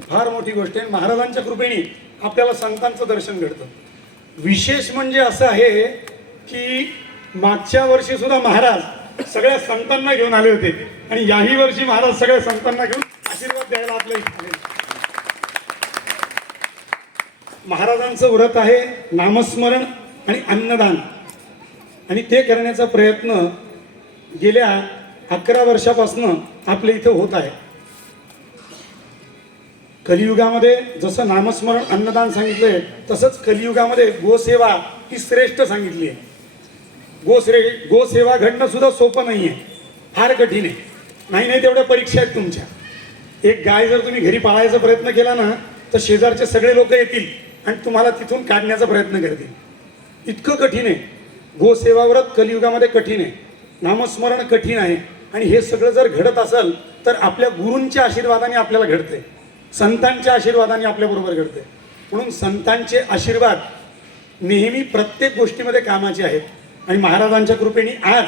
फार मोठी गोष्ट आहे. महाराजांच्या कृपेने आपल्याला संतांचं दर्शन घडतं. विशेष म्हणजे असं आहे की मागच्या वर्षी सुद्धा महाराज सगळ्या संतांना घेऊन आले होते आणि याही वर्षी महाराज सगळ्या संतांना घेऊन आशीर्वाद द्यायला आपल्या इथे आले. महाराजांचं व्रत आहे नामस्मरण आणि अन्नदान, आणि ते करण्याचा प्रयत्न गेल्या 11 वर्षापासून आपल्या इथे होत आहे. कलियुगामध्ये जसं नामस्मरण अन्नदान सांगितलंय तसंच कलियुगामध्ये गोसेवा ही श्रेष्ठ सांगितली आहे. गोसेवा घडणं सुद्धा सोपं नाही आहे, फार कठीण आहे. नाही तेवढ्या परीक्षा आहेत तुमच्या. एक गाय जर तुम्ही घरी पाळायचा प्रयत्न केला ना तर शेजारचे सगळे लोक येतील आणि तुम्हाला तिथून काढण्याचा प्रयत्न करतील. इतकं कठीण आहे गोसेवा व्रत. कलियुगामध्ये कठीण आहे. नामस्मरण कठीण आहे. आणि हे सगळं जर घडत असेल तर आपल्या गुरूंच्या आशीर्वादाने आपल्याला घडते, संतांच्या आशीर्वादाने आपल्याबरोबर घडते. म्हणून संतांचे आशीर्वाद नेहमी प्रत्येक गोष्टीमध्ये कामाचे आहेत. आणि महाराजांच्या कृपेने आज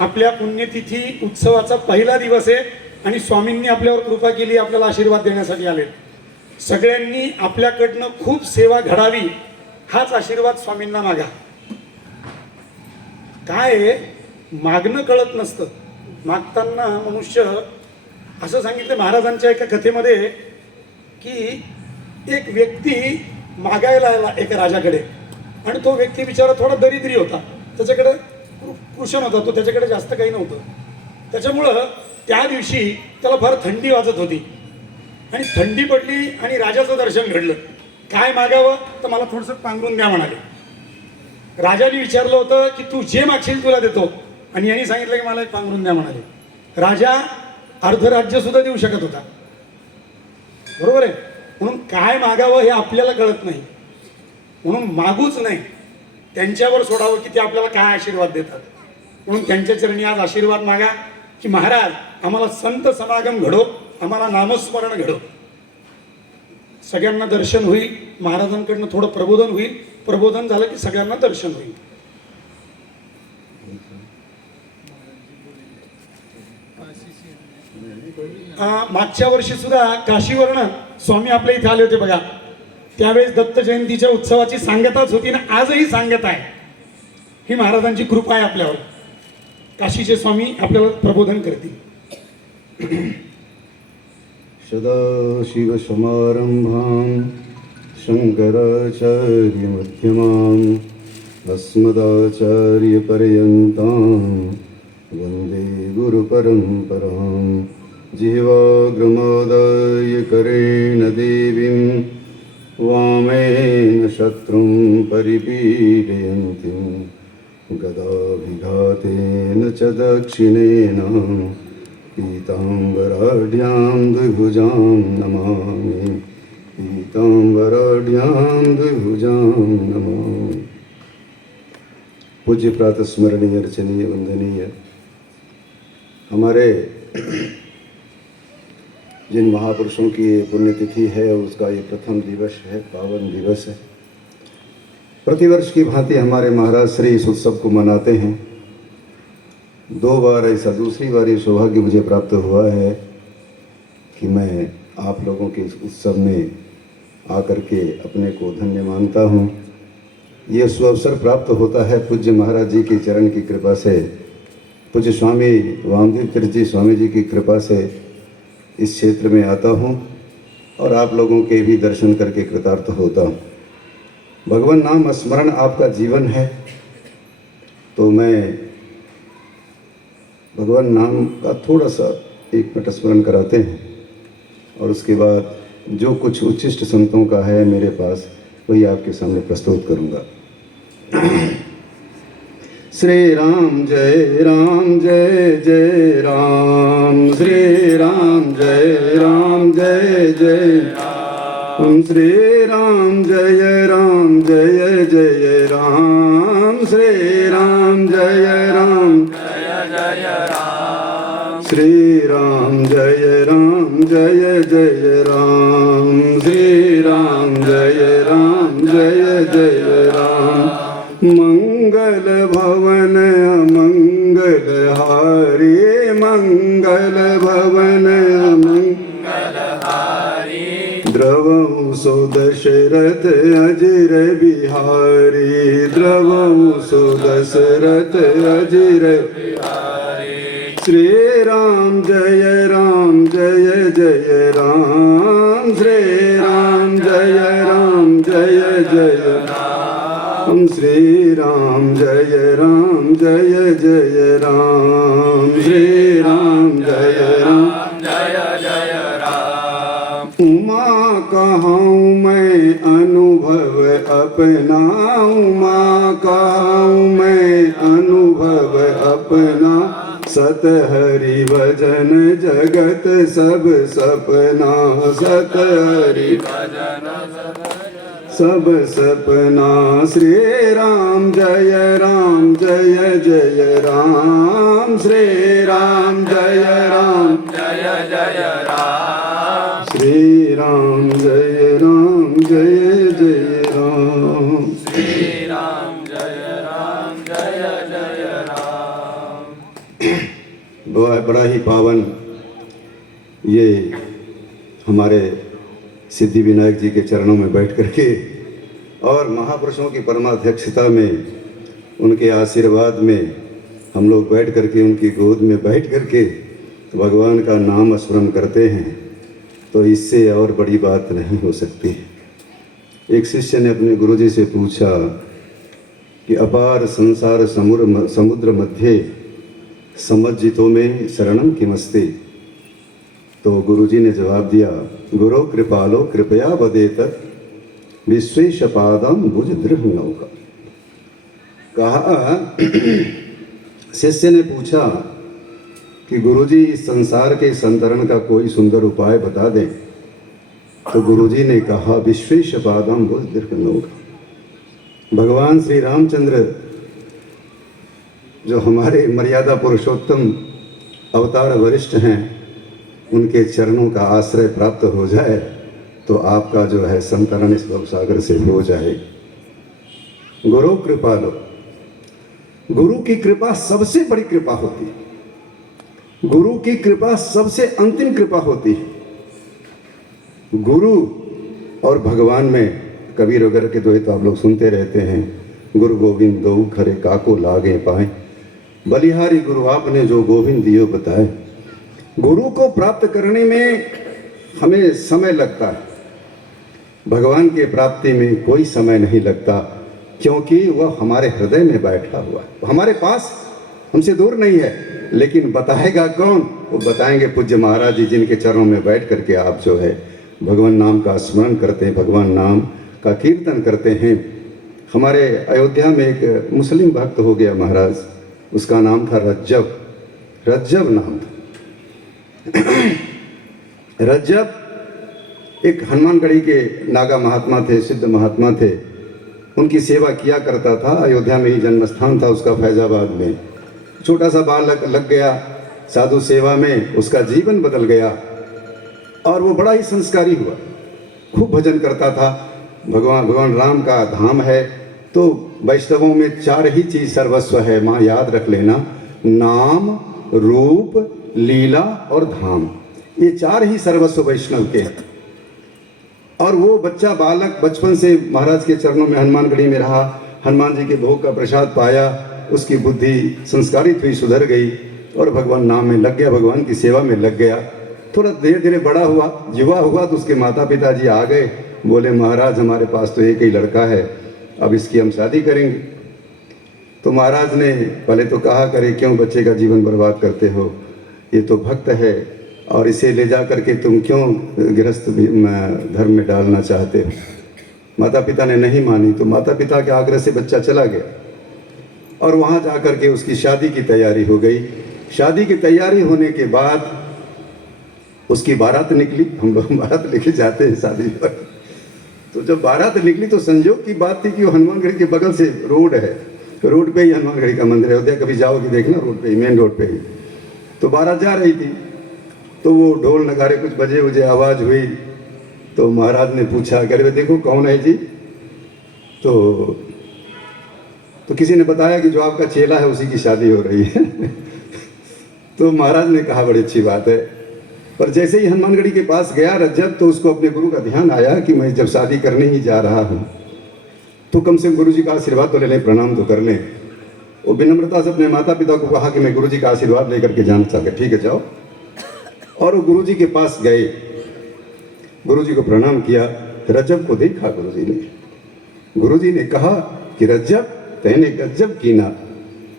आपल्या पुण्यतिथी उत्सवाचा पहिला दिवस आहे आणि स्वामींनी आपल्यावर कृपा केली, आपल्याला आशीर्वाद देण्यासाठी आले. सगळ्यांनी आपल्याकडनं खूप सेवा घडावी हाच आशीर्वाद स्वामींना मागा. काय मागणं कळत नसतं. मागताना मनुष्य असं सांगितलं महाराजांच्या एका कथेमध्ये की एक व्यक्ती मागायला आला एका राजाकडे आणि तो व्यक्ती बिचारा थोडा दरिद्री होता. त्याच्याकडे कुशन होता, तो त्याच्याकडे जास्त काही नव्हतं. त्याच्यामुळं त्या दिवशी त्याला फार थंडी वाजत होती आणि थंडी पडली आणि राजाचं दर्शन घडलं. काय मागावं तर मला थोडंसं पांघरून द्या म्हणाले. राजाने विचारलं होतं की तू जे मागशील तुला देतो, आणि यांनी सांगितलं की मला एक पांघरून द्या म्हणाले. राजा अर्ध राज्य सुद्धा देऊ शकत होता, बरोबर आहे. म्हणून काय मागावं हे आपल्याला कळत नाही, म्हणून मागूच नाही, त्यांच्यावर सोडावं की ते आपल्याला काय आशीर्वाद देतात. म्हणून त्यांच्या चरणी आज आशीर्वाद मागा की महाराज आम्हाला संत समागम घडो, आम्हाला नामस्मरण घडो. सगळ्यांना दर्शन होईल. महाराजांकडनं थोडं प्रबोधन होईल. प्रबोधन झालं की सगळ्यांना दर्शन होईल. मागच्या वर्षी सुद्धा काशीवरनं स्वामी आपल्या इथे आले होते बघा. त्यावेळेस दत्त जयंतीच्या उत्सवाची सांगताच होती ना, आजही सांगत आहे. ही महाराजांची कृपा आहे आपल्यावर. काशीचे स्वामी आपल्याला प्रबोधन करतील. सदाशिवसमारम्भां शङ्कराचार्यमध्यमाम् अस्मदाचार्यपर्यन्तां वन्दे गुरुपरम्पराम्. जिह्वाग्रमोदाय करेण देवीं वामेन शत्रुं परिपीडयन्तीं गदाभिघातेन च दक्षिणेन पीताम्बराढ्यां द्विभुजां नमामि. पीताम्बराढ्यां द्विभुजां नमामि. पूज्य प्रातः स्मरणीय अर्चनीय वंदनीय हमारे जिन महापुरुषों की ये पुण्यतिथि है उसका ये प्रथम दिवस है, पावन दिवस है. प्रतिवर्ष की भांति हमारे महाराज श्री इस उत्सव को मनाते हैं. 2 बार ऐसा, दूसरी बार ये सौभाग्य मुझे प्राप्त हुआ है कि मैं आप लोगों के इस उत्सव में आकर के अपने को धन्य मानता हूँ. ये सुअवसर प्राप्त होता है पूज्य महाराज जी के चरण की कृपा से, पूज्य स्वामी वामदेव तीर्थ जी स्वामी जी की कृपा से इस क्षेत्र में आता हूँ और आप लोगों के भी दर्शन करके कृतार्थ होता हूँ. भगवान नाम स्मरण आपका जीवन है, तो मैं भगवान नाम का थोड़ा सा 1 मिनट स्मरण कराते हैं और उसके बाद जो कुछ उच्चिष्ट संतों का है मेरे पास वही आपके सामने प्रस्तुत करूँगा. श्री राम जय राम जय जय राम. श्री राम जय जय राम. श्री राम जय जय राम. श्री राम जय राम. श्री राम जय जय राम. श्री राम जय जय राम. मंगल भवन मंगल हारी. मंगल भवन मंगल हारी. दशरथ अजिर बिहारी द्रवहु सुदशरथ अजिर श्री राम जय जय राम श्री राम जय राम श्री राम जय राम श्री राम जय राम उमा कहूँ मैं अनुभव अपना उमा कहूँ मैं अनुभव अपना सत हरि भजन जगत सब सपना सत हरि भजन सब सपना श्री राम जय राम श्री राम जय राम श्री राम जय राम श्री राम जय राम। बड़ा ही पावन ये हमारे सिद्धि विनायक जी के चरणों में बैठ करके और महापुरुषों की परमाध्यक्षता में उनके आशीर्वाद में हम लोग बैठ करके उनकी गोद में बैठ करके भगवान का नाम स्मरण करते हैं, तो इससे और बड़ी बात नहीं हो सकती। एक शिष्य ने अपने गुरुजी से पूछा कि अपार संसार समुद्र मध्य समज्जितो में शरणम किमस्ति। तो गुरुजी ने जवाब दिया, गुरु कृपालो कृपया वदेत विश्वेश पादम भुज दृढ़ नौका। कहा शिष्य ने पूछा कि गुरुजी इस संसार के संतरण का कोई सुंदर उपाय बता दें। तो गुरुजी ने कहा, विश्वेश पादम भुज दृढ़ नौका। भगवान श्री रामचंद्र जो हमारे मर्यादा पुरुषोत्तम अवतार वरिष्ठ हैं, उनके चरणों का आश्रय प्राप्त हो जाए तो आपका जो है संतरण इस भवसागर से हो जाए। गुरु कृपालो, गुरु की कृपा सबसे बड़ी कृपा होती है। गुरु की कृपा सबसे अंतिम कृपा होती है। गुरु और भगवान में कबीर वगैरह के दोहे तो आप लोग सुनते रहते हैं, गुरु गोविंद दो खरे काको लागे पाए, बलिहारी गुरु आपने जो गोविंद दियो बताए। गुरु को प्राप्त करने में हमें समय लगता है, भगवान के प्राप्ति में कोई समय नहीं लगता, क्योंकि वह हमारे हृदय में बैठा हुआ है, हमारे पास, हमसे दूर नहीं है। लेकिन बताएगा कौन? वो बताएंगे पूज्य महाराज जी, जिनके चरणों में बैठ करके आप जो है भगवान नाम का स्मरण करते हैं, भगवान नाम का कीर्तन करते हैं। हमारे अयोध्या में एक मुस्लिम भक्त हो गया महाराज, उसका नाम था रज्जब, रज्जब नाम था। रज्जब एक हनुमानगढ़ी के नागा महात्मा थे, सिद्ध महात्मा थे, उनकी सेवा किया करता था। अयोध्या में ही जन्म स्थान था उसका, फैजाबाद में। छोटा सा बालक लग गया साधु सेवा में, उसका जीवन बदल गया और वो बड़ा ही संस्कारी हुआ, खूब भजन करता था। भगवान राम का धाम है तो वैष्णवों में 4 ही चीज सर्वस्व है, माँ याद रख लेना, नाम, रूप, लीला और धाम। ये 4 ही सर्वस्व वैष्णव के। और वो बच्चा बालक बचपन से महाराज के चरणों में हनुमानगढ़ी में रहा, हनुमान जी के भोग का प्रसाद पाया, उसकी बुद्धि संस्कारित हुई, सुधर गई और भगवान नाम में लग गया, भगवान की सेवा में लग गया। थोड़ा धीरे धीरे बड़ा हुआ, युवा हुआ तो उसके माता पिता जी आ गए, बोले महाराज हमारे पास तो एक ही लड़का है, अब इसकी हम शादी करेंगे। तो महाराज ने पहले तो कहा, करे क्यों बच्चे का जीवन बर्बाद करते हो, ये तो भक्त है और इसे ले जा करके तुम क्यों गृहस्थ धर्म में डालना चाहते हो। माता पिता ने नहीं मानी, तो माता पिता के आग्रह से बच्चा चला गया और वहाँ जा करके उसकी शादी की तैयारी हो गई। शादी की तैयारी होने के बाद उसकी बारात निकली, हम लोग बारात लेके जाते हैं शादी पर। तो जब बारात निकली तो संयोग की बात थी कि वो हनुमानगढ़ी के बगल से रोड है, रोड पे ही हनुमानगढ़ी का मंदिर है, अयोध्या कभी जाओगे देखना, रोड पे ही, मेन रोड पे ही। तो बारात जा रही थी तो वो ढोल नगाड़े कुछ बजे बजे आवाज़ हुई, तो महाराज ने पूछा, कह रहे देखो कौन है जी। तो किसी ने बताया कि जो आपका चेला है उसी की शादी हो रही है। तो महाराज ने कहा बड़ी अच्छी बात है, पर जैसे ही हनुमानगढ़ी के पास गया रज्जब, तो उसको अपने गुरु का ध्यान आया कि मैं जब शादी करने ही जा रहा हूँ तो कम से कम गुरु जी का आशीर्वाद तो ले लें, प्रणाम तो कर लें। वो विनम्रता से अपने माता पिता को कहा कि मैं गुरु जी का आशीर्वाद लेकर के जाना चाहता, ठीक है जाओ। और वो गुरु जी के पास गए, गुरु जी को प्रणाम किया। रज्जब को देखा गुरु जी ने कहा कि रज्जब तेने गज्जब कीना,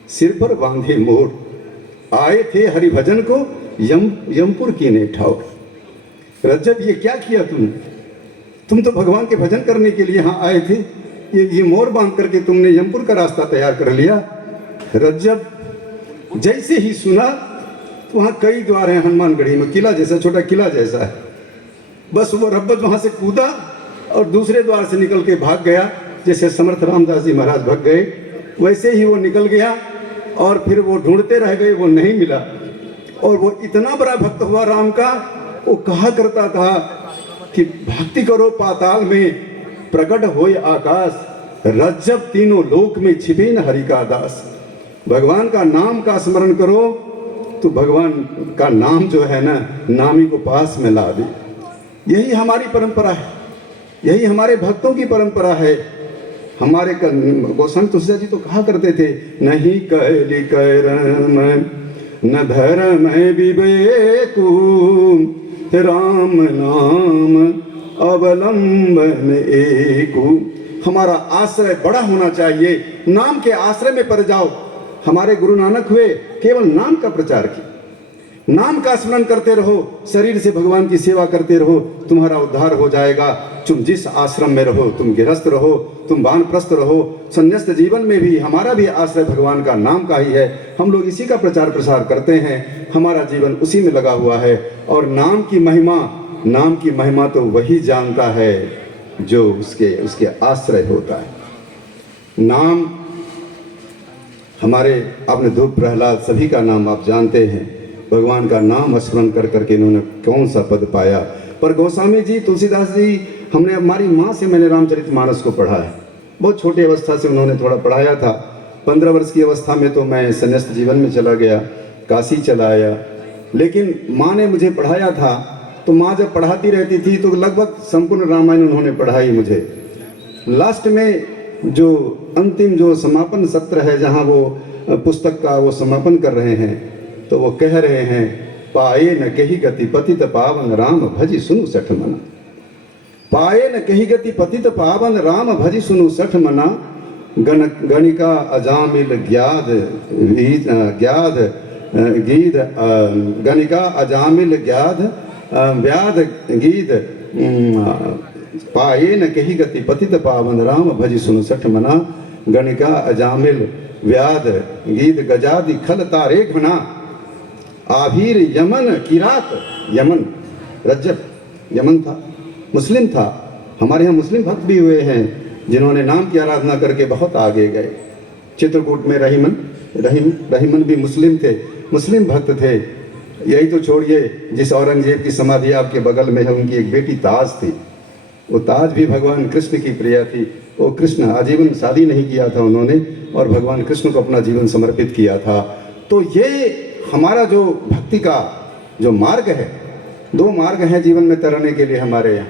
सिर पर बांधे मोर, आए थे हरिभजन को यमपुर कीने ठाओ। रज्जब ये क्या किया तुम तो भगवान के भजन करने के लिए यहाँ आए थे, ये मोर बांध करके तुमने यमपुर का रास्ता तैयार कर लिया। रज्जब जैसे ही सुना तो वहाँ कई द्वार हैं हनुमानगढ़ी में, किला जैसा, छोटा किला जैसा है। बस वो रब्बत वहाँ से कूदा और दूसरे द्वार से निकल के भाग गया। जैसे समर्थ रामदास जी महाराज भाग गए वैसे ही वो निकल गया और फिर वो ढूंढते रह गए, वो नहीं मिला। और वो इतना बड़ा भक्त हुआ राम का, वो कहा करता था कि भक्ति करो पाताल में, प्रकट होए आकाश, रज्जब तीनों लोक में छिपे न हरि का दास। भगवान का नाम का स्मरण करो तो भगवान का नाम जो है ना, नामी को पास में ला दे। यही हमारी परंपरा है, यही हमारे भक्तों की परंपरा है। हमारे गोस्वामी तुलसीदास जी तो कहा करते थे, नहीं कैली करम न धर्म विवेकु, राम नाम अवलंबन एकु। हमारा आश्रय बड़ा होना चाहिए, नाम के आश्रय में पड़ जाओ। हमारे गुरु नानक हुए, केवल नाम का प्रचार किया, नाम का स्मरण करते रहो, शरीर से भगवान की सेवा करते रहो, तुम्हारा उद्धार हो जाएगा। तुम जिस आश्रम में रहो, तुम गृहस्थ रहो, तुम वानप्रस्थ रहो, संन्यास्त जीवन में भी हमारा भी आश्रय भगवान का नाम का ही है। हम लोग इसी का प्रचार प्रसार करते हैं, हमारा जीवन उसी में लगा हुआ है। और नाम की महिमा तो वही जानता है जो उसके आश्रय होता है। नाम हमारे आपने ध्रुव प्रहलाद सभी का नाम आप जानते हैं। भगवान का नाम स्मरण कर करके इन्होंने कौन सा पद पाया। पर गोस्वामी जी, तुलसीदास जी, हमने हमारी माँ से मैंने रामचरितमानस को पढ़ा है। बहुत छोटी अवस्था से उन्होंने थोड़ा पढ़ाया था। 15 वर्ष की अवस्था में तो मैं संन्यास्त जीवन में चला गया, काशी चला आया। लेकिन माँ ने मुझे पढ़ाया था, तो माँ जब पढ़ाती रहती थी तो लगभग संपूर्ण रामायण उन्होंने पढ़ाई मुझे। लास्ट में जो अंतिम जो समापन सत्र है, जहाँ वो पुस्तक का वो समापन कर रहे हैं, तो वो कह रहे हैं, पाए न कही गति पतित पावन राम भजी सुनु सठ मना। पाए न कही गति पतित पावन राम भजी सुनु सठ मना। गणिका अजामिल ग्याद गीद, गणिका अजामिल ग्याद व्याध गीद। पाए न कही गति पतित पावन राम भजी सुनु सठ मना। गणिका अजामिल व्याध गीद गजादि खल तारे घना। Abhir Yemen Kirat, Yemen Rajjab Yemen था, मुस्लिम था। हमारे यहाँ मुस्लिम भक्त भी हुए हैं जिन्होंने नाम की आराधना करके बहुत आगे गए। चित्रकूट में रहीमन भी मुस्लिम थे, मुस्लिम भक्त थे। यही तो छोड़िए, जिस औरंगजेब की समाधि आपके बगल में है, उनकी एक बेटी ताज थी। वो ताज भी भगवान कृष्ण की प्रिया थी। वो कृष्ण आजीवन शादी नहीं किया था उन्होंने, और भगवान कृष्ण को अपना जीवन समर्पित किया था। तो ये हमारा जो भक्ति का जो मार्ग है, 2 मार्ग हैं जीवन में तरने के लिए हमारे यहाँ।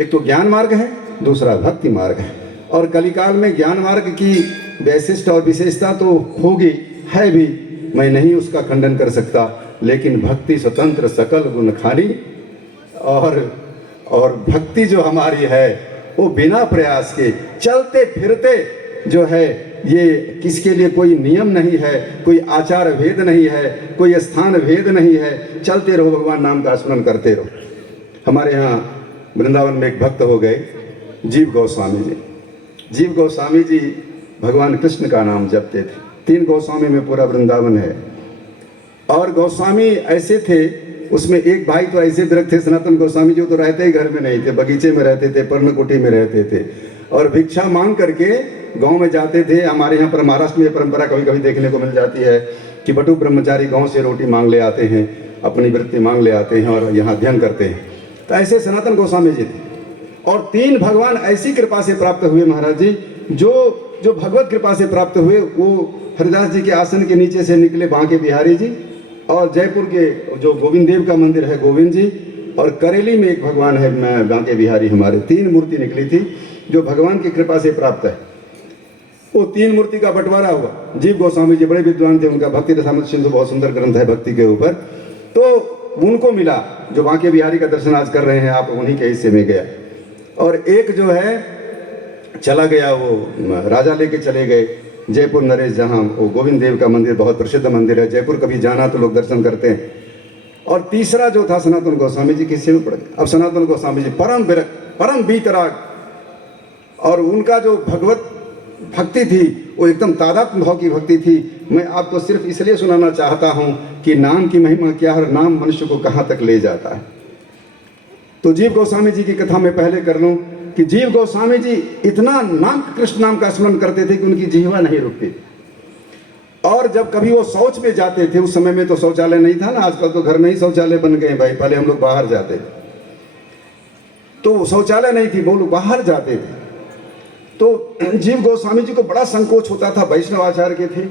एक तो ज्ञान मार्ग है, दूसरा भक्ति मार्ग है। और कलिकाल में ज्ञान मार्ग की वैशिष्ट और विशेषता तो होगी, है भी, मैं नहीं उसका खंडन कर सकता। लेकिन भक्ति स्वतंत्र सकल गुण खानी, और भक्ति जो हमारी है वो बिना प्रयास के चलते फिरते जो है, ये किसके लिए कोई नियम नहीं है, कोई आचार भेद नहीं है, कोई स्थान भेद नहीं है। चलते रहो, भगवान नाम का स्मरण करते रहो। हमारे यहाँ वृंदावन में एक भक्त हो गए, जीव गोस्वामी जी। जीव गोस्वामी जी भगवान कृष्ण का नाम जपते थे। 3 गोस्वामी में पूरा वृंदावन है। और गोस्वामी ऐसे थे, उसमें एक भाई तो ऐसे विरक्त थे सनातन गोस्वामी जी, तो रहते ही घर में नहीं थे, बगीचे में रहते थे, पर्णकुटी में रहते थे, और भिक्षा मांग करके गांव में जाते थे। हमारे यहाँ पर महाराष्ट्र में परंपरा कभी कभी देखने को मिल जाती है कि बटु ब्रह्मचारी गांव से रोटी मांग ले आते हैं, अपनी वृत्ति मांग ले आते हैं और यहाँ अध्ययन करते हैं। तो ऐसे सनातन गोस्वामी जी थे। और 3 भगवान ऐसी कृपा से प्राप्त हुए महाराज जी, जो भगवत कृपा से प्राप्त हुए। वो हरिदास जी के आसन के नीचे से निकले बांके बिहारी जी, और जयपुर के जो गोविंद देव का मंदिर है गोविंद जी, और करेली में एक भगवान है बांके बिहारी, हमारे 3 मूर्ति निकली थी जो भगवान की कृपा से प्राप्त है। वो 3 मूर्ति का बंटवारा हुआ। जीव गोस्वामी जी बड़े विद्वान थे, उनका भक्ति रसामृत सिंधु बहुत सुंदर ग्रंथ है भक्ति के ऊपर, तो उनको मिला जो बांके बिहारी का दर्शन आज कर रहे हैं आप, उन्हीं के हिस्से में गया। और एक जो है चला गया, वो राजा लेके चले गए जयपुर नरेश, जहाँ वो गोविंद देव का मंदिर बहुत प्रसिद्ध मंदिर है, जयपुर कभी जाना तो लोग दर्शन करते हैं। और तीसरा जो था सनातन गोस्वामी जी किससे में पड़ गया। अब सनातन गोस्वामी जी परम विरक्त, परम बीतराग, और उनका जो भगवत भक्ति थी वो एकदम तादात्म्य भाव की भक्ति थी। मैं आपको सिर्फ इसलिए सुनाना चाहता हूँ कि नाम की महिमा क्या है, नाम मनुष्य को कहाँ तक ले जाता है। तो जीव गोस्वामी जी की कथा मैं पहले कर लूँ कि जीव गोस्वामी जी इतना नाम कृष्ण नाम का स्मरण करते थे कि उनकी जिह्वा नहीं रुकती। और जब कभी वो शौच में जाते थे, उस समय में तो शौचालय नहीं था ना, आजकल तो घर में ही शौचालय बन गए भाई, पहले हम लोग बाहर जाते थे तो शौचालय नहीं थी, वो लोग बाहर जाते थे। तो जीव गोस्वामी जी को बड़ा संकोच होता था, वैष्णव आचार्य के थे,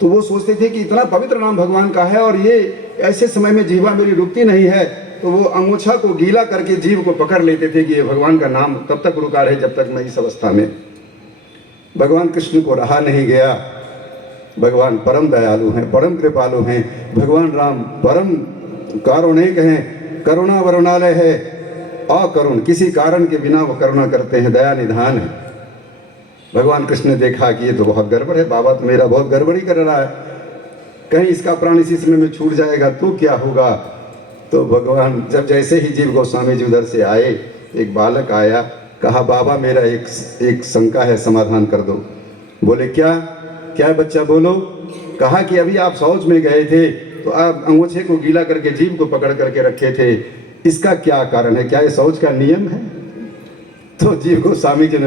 तो वो सोचते थे कि इतना पवित्र नाम भगवान का है और ये ऐसे समय में जिह्वा मेरी रुकती नहीं है, तो वो अंगूछा को गीला करके जीव को पकड़ लेते थे कि ये भगवान का नाम तब तक रुका रहे जब तक मैं इस अवस्था में। भगवान कृष्ण को रहा नहीं गया। भगवान परम दयालु हैं, परम कृपालु हैं। भगवान राम परम कारुणिक हैं, करुणा वरुणालय है, अकरुण, किसी कारण के बिना वो करुणा करते हैं, दया निधान है। भगवान कृष्ण ने देखा कि ये तो बहुत गड़बड़ है, बाबा तो मेरा बहुत गड़बड़ी कर रहा है, कहीं इसका प्राण इसी समय में छूट जाएगा तो क्या होगा। तो भगवान जब जैसे ही जीव गोस्वामी जी उधर से आए, एक बालक आया, कहा बाबा मेरा एक शंका है, समाधान कर दो। बोले क्या क्या बच्चा बोलो। कहा कि अभी आप शौच में गए थे तो आप अंगूछे को गीला करके जीव को पकड़ करके रखे थे, इसका क्या कारण है, क्या ये शौच का नियम है। तो जीव गोस्वामी जी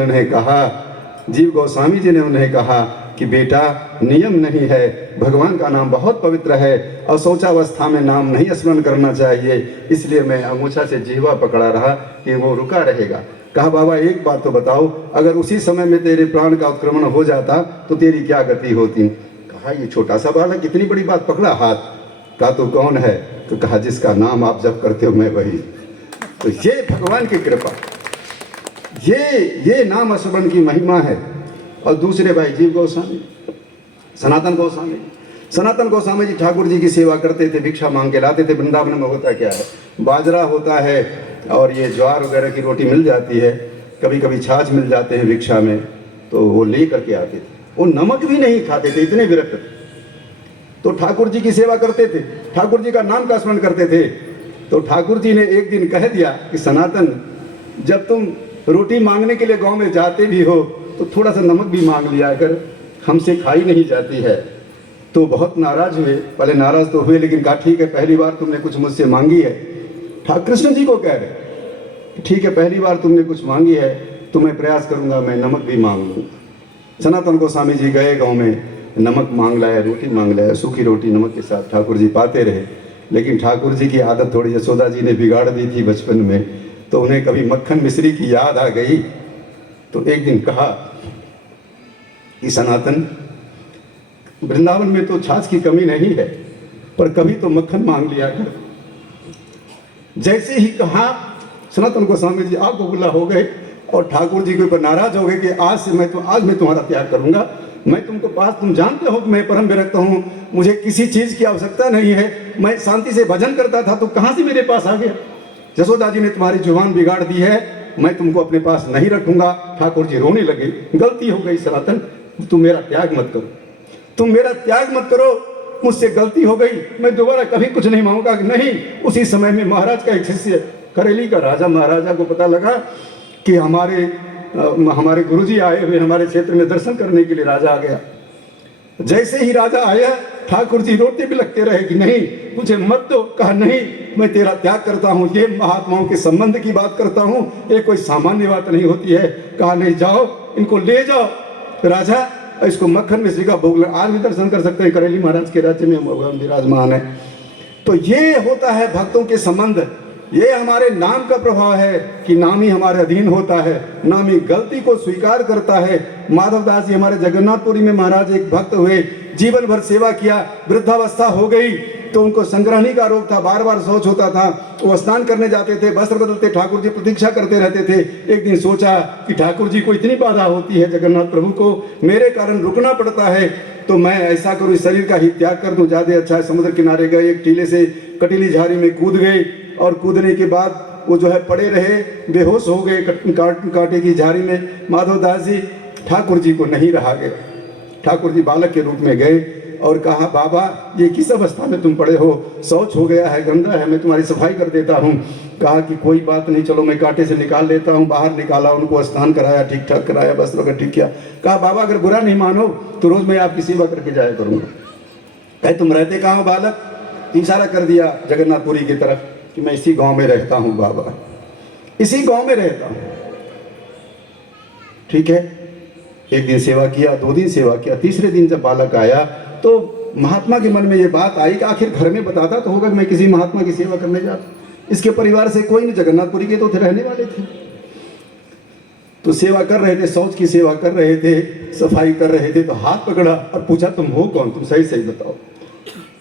ने उन्हें कहा कि बेटा नियम नहीं है, भगवान का नाम बहुत पवित्र है और शौचावस्था में नाम नहीं स्मरण करना चाहिए, इसलिए मैं अंगूछा से जीवा पकड़ा रहा कि वो रुका रहेगा। कहा बाबा एक बात तो बताओ, अगर उसी समय में तेरे प्राण का उत्क्रमण हो जाता तो तेरी क्या गति होती। कहा ये छोटा सा बालक इतनी बड़ी बात पकड़ा हाथ। कहा तो कौन है। तो कहा जिसका नाम आप जप करते हो मैं वही। तो ये भगवान की कृपा, ये नाम स्मरण की महिमा है। और दूसरे भाई जीव गोस्वामी, सनातन गोस्वामी जी ठाकुर जी की सेवा करते थे, भिक्षा मांग के लाते थे। वृंदावन में होता क्या है, बाजरा होता है और ये ज्वार वगैरह की रोटी मिल जाती है, कभी कभी छाछ मिल जाते हैं भिक्षा में, तो वो ले करके आते थे। वो नमक भी नहीं खाते थे, इतने विरक्त थे। तो ठाकुर जी की सेवा करते थे, ठाकुर जी का नाम का स्मरण करते थे। तो ठाकुर जी ने एक दिन कह दिया कि सनातन, जब तुम रोटी मांगने के लिए गांव में जाते भी हो तो थोड़ा सा नमक भी मांग लिया कर, हमसे खाई नहीं जाती है। तो बहुत नाराज हुए, पहले नाराज तो हुए, लेकिन कहा ठीक है पहली बार तुमने कुछ मुझसे मांगी है। कृष्ण जी को कह रहे ठीक है पहली बार तुमने कुछ मांगी है तो मैं प्रयास करूंगा, मैं नमक भी मांग लूँगा। सनातन गोस्वामी जी गए गांव में, नमक मांग लाया, रोटी मांग लाया, सूखी रोटी नमक के साथ ठाकुर जी पाते रहे। लेकिन ठाकुर जी की आदत थोड़ी यशोदा जी ने बिगाड़ दी थी बचपन में, तो उन्हें कभी मक्खन मिश्री की याद आ गई। तो एक दिन कहा कि सनातन, वृंदावन में तो छाछ की कमी नहीं है, पर कभी तो मक्खन मांग लिया कर। जैसे ही कहा सनातन गोस्वामी जी आग बबूला हो गए और ठाकुर जी के ऊपर नाराज हो गए कि आज मैं तुम्हारा त्याग करूंगा। मैं तुमको पास, तुम जानते हो कि मैं परम विरक्त हूँ, मुझे किसी चीज की आवश्यकता नहीं है, मैं शांति से भजन करता था तो कहाँ से मेरे पास आ गया। यशोदा जी ने तुम्हारी जुबान बिगाड़ दी है, मैं तुमको अपने पास नहीं रखूंगा। ठाकुर जी रोने लगे, गलती हो गई सनातन, तुम मेरा त्याग मत करो, तुम मेरा त्याग मत करो, मुझसे गलती हो गई, मैं दोबारा कभी कुछ नहीं मांगूंगा। नहीं, उसी समय में महाराज का एक शिष्य, करेली का राजा, महाराजा को पता लगा कि हमारे गुरुजी आए हुए हमारे क्षेत्र में दर्शन करने के लिए। राजा आ गया, जैसे ही राजा आया ठाकुर जी रोते भी लगते रहे कि नहीं मुझे मत दो। कहा नहीं, मैं तेरा त्याग करता हूँ, ये महात्माओं के संबंध की बात करता हूँ, ये कोई सामान्य बात नहीं होती है। कहा नहीं, जाओ इनको ले जाओ। राजा इसको मक्खन मिश्री का भोग, आज भी दर्शन कर सकते हैं, करेली महाराज के राज्य में भगवान विराजमान है। तो ये होता है भक्तों के संबंध, ये हमारे नाम का प्रभाव है कि नाम ही हमारे अधीन होता है, नाम ही गलती को स्वीकार करता है। माधवदास जी हमारे जगन्नाथपुरी में महाराज एक भक्त हुए, जीवन भर सेवा किया, वृद्धावस्था हो गई, तो उनको संग्रहणी का रोग था, बार बार शौच होता था। वो स्नान करने जाते थे, वस्त्र बदलते, ठाकुर जी प्रतीक्षा करते रहते थे। एक दिन सोचा कि ठाकुर जी को इतनी बाधा होती है, जगन्नाथ प्रभु को मेरे कारण रुकना पड़ता है, तो मैं ऐसा करूँ, इस शरीर का ही त्याग कर दूं, ज़्यादा अच्छा है। समुद्र किनारे गए, एक टीले से कटीली झाड़ी में कूद गए और कूदने के बाद वो जो है पड़े रहे, बेहोश हो गए कांटे की झाड़ी में। माधवदास जी ठाकुर जी को नहीं रहा गया, ठाकुर जी बालक के रूप में गए और कहा, बाबा ये किस अवस्था में तुम पड़े हो, शौच हो गया है, गंदा है, मैं तुम्हारी सफाई कर देता हूँ। कहा कि कोई बात नहीं, चलो मैं कांटे से निकाल लेता हूँ। बाहर निकाला, उनको स्नान कराया, ठीक ठाक कराया, वस्त्र वगैरह ठीक किया। कहा, बाबा अगर बुरा नहीं मानो तो रोज मैं आपकी सेवा करके जाया करूँगा। कहे, तुम रहते कहाँ हो बालक? इशारा कर दिया जगन्नाथपुरी की तरफ कि मैं इसी गांव में रहता हूँ बाबा, इसी गांव में रहता हूँ। ठीक है, एक दिन सेवा किया, 2 दिन सेवा किया, तीसरे दिन जब बालक आया तो महात्मा के मन में ये बात आई कि आखिर घर में बताता तो होगा कि मैं किसी महात्मा की सेवा करने जाता। इसके परिवार से कोई नहीं, जगन्नाथपुरी के तो थे, रहने वाले थे। तो सेवा कर रहे थे, शौच की सेवा कर रहे थे, सफाई कर रहे थे, तो हाथ पकड़ा और पूछा, तुम हो कौन? तुम सही सही बताओ,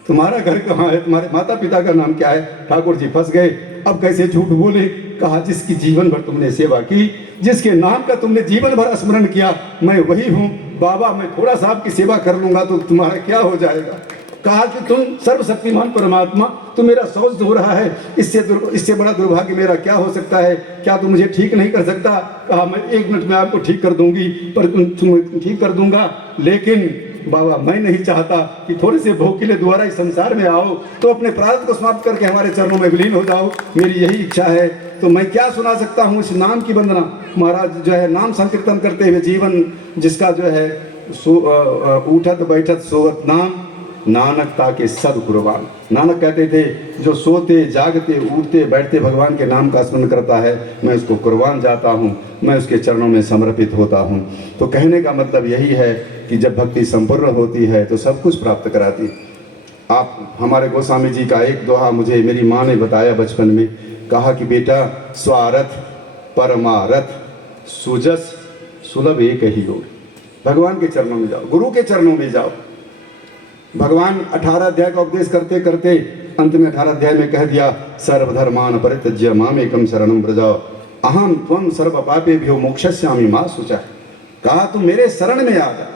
तुम्हारा घर कहाँ है, तुम्हारे माता पिता का नाम क्या है? ठाकुर जी फंस गए, अब कैसे झूठ बोले। कहा, जिसकी जीवन भर तुमने सेवा की, जिसके नाम का तुमने जीवन भर स्मरण किया, मैं वही हूँ बाबा। मैं थोड़ा सा आपकी सेवा कर लूंगा तो तुम्हारा क्या हो जाएगा? कहा कि तुम सर्वशक्तिमान परमात्मा, तो मेरा शौच हो रहा है, इससे बड़ा दुर्भाग्य मेरा क्या हो सकता है? क्या तुम मुझे ठीक नहीं कर सकता? कहा, मैं 1 मिनट में आपको ठीक कर दूंगी, पर तुम ठीक कर दूंगा, लेकिन बाबा मैं नहीं चाहता कि थोड़े से भोग के लिए दोबारा इस संसार में आओ, तो अपने प्रारब्ध को समाप्त करके हमारे चरणों में विलीन हो जाओ, मेरी यही इच्छा है। तो मैं क्या सुना सकता हूँ इस नाम की वंदना। महाराज जो है नाम संकीर्तन करते हुए जीवन जिसका जो है उठत बैठत सोवत नाम, नानक ताके सद कुर्बान। नानक कहते थे, जो सोते जागते उठते बैठते भगवान के नाम का स्मरण करता है, मैं उसको कुर्बान जाता हूँ, मैं उसके चरणों में समर्पित होता हूँ। तो कहने का मतलब यही है कि जब भक्ति संपूर्ण होती है तो सब कुछ प्राप्त कराती। आप हमारे गोस्वामी जी का एक दोहा मुझे मेरी माँ ने बताया बचपन में। कहा कि बेटा, स्वार्थ परमारथ सुजस सुलभ एक ही योग। भगवान के चरणों में जाओ, गुरु के चरणों में जाओ। भगवान 18 अध्याय का उपदेश करते करते अंत में 18 अध्याय में कह दिया, सर्वधर्मान परित्यज्य मामेकं शरणं व्रज अहम त्वं सर्व पापेभ्यो मोक्षयिष्यामि मा शुचः। कहा, तुम मेरे शरण में आ जा।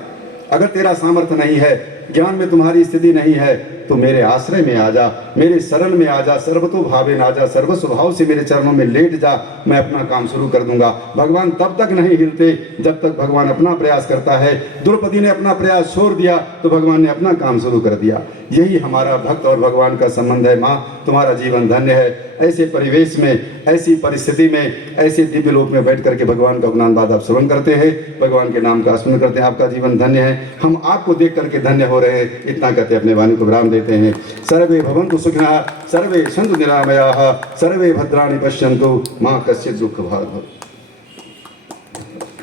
अगर तेरा सामर्थ्य नहीं है, ज्ञान में तुम्हारी स्थिति नहीं है, तो मेरे आश्रय में आ जा, मेरे शरण में आ जा, सर्वतो भावेन आ जा, सर्व स्वभाव से मेरे चरणों में लेट जा, मैं अपना काम शुरू कर दूंगा। भगवान तब तक नहीं हिलते जब तक भगवान अपना प्रयास करता है। द्रौपदी ने अपना प्रयास छोड़ दिया तो भगवान ने अपना काम शुरू कर दिया। यही हमारा भक्त और भगवान का संबंध है। माँ, तुम्हारा जीवन धन्य है। ऐसे परिवेश में, ऐसी परिस्थिति में, ऐसे दिव्य लोक में बैठ करके भगवान का गुणानुवाद आप श्रवण करते हैं, भगवान के नाम का स्मरण करते हैं। आपका जीवन धन्य है, हम आपको देख करके धन्य हो रहे हैं। इतना कहते अपने वाणी को विराम देते हैं। सर्वे भवन्तु सुखिनः, सर्वे सन्तु निरामयाः, सर्वे भद्राणि पश्यन्तु, मा कश्चित् दुःखभाग् भवेत्।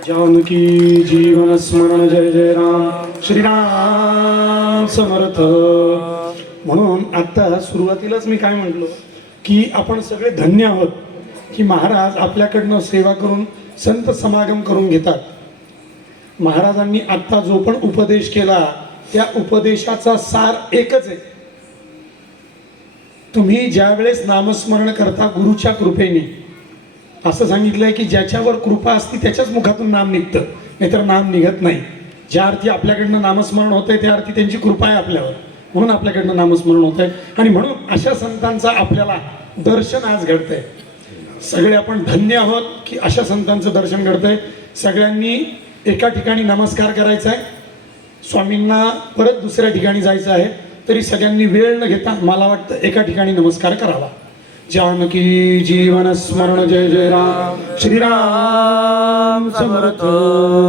जानकी जीवन स्मरण, जय जय राम, श्रीराम समर्थ। म्हणून आता सुरुवातीलाच मी काय म्हटलो की आपण सगळे धन्य आहोत की महाराज आपल्याकडनं सेवा करून संत समागम करून घेतात। महाराजांनी आत्ता जो पण उपदेश केला त्या उपदेशाचा सार एकच आहे, तुम्ही ज्या वेळेस नामस्मरण करता गुरुच्या कृपेने, असं सांगितलंय की ज्याच्यावर कृपा असते त्याच्याच मुखातून नाम निघतं, नाहीतर नाम निघत नाही। ज्या अर्थी आपल्याकडनं नामस्मरण होतंय त्या अर्थी त्यांची कृपा आहे आपल्यावर, म्हणून आपल्याकडनं नामस्मरण होतंय। आणि म्हणून अशा संतांचा आपल्याला दर्शन आज घडतंय। सगळे आपण धन्य आहोत की अशा संतांचं दर्शन घडतंय। सगळ्यांनी एका ठिकाणी नमस्कार करायचा आहे, स्वामींना परत दुसऱ्या ठिकाणी जायचं आहे, तरी सगळ्यांनी वेळ न घेता मला वाटतं एका ठिकाणी नमस्कार करावा। जानकी जीवन स्मरण, जय जय राम, श्रीराम समर्थ।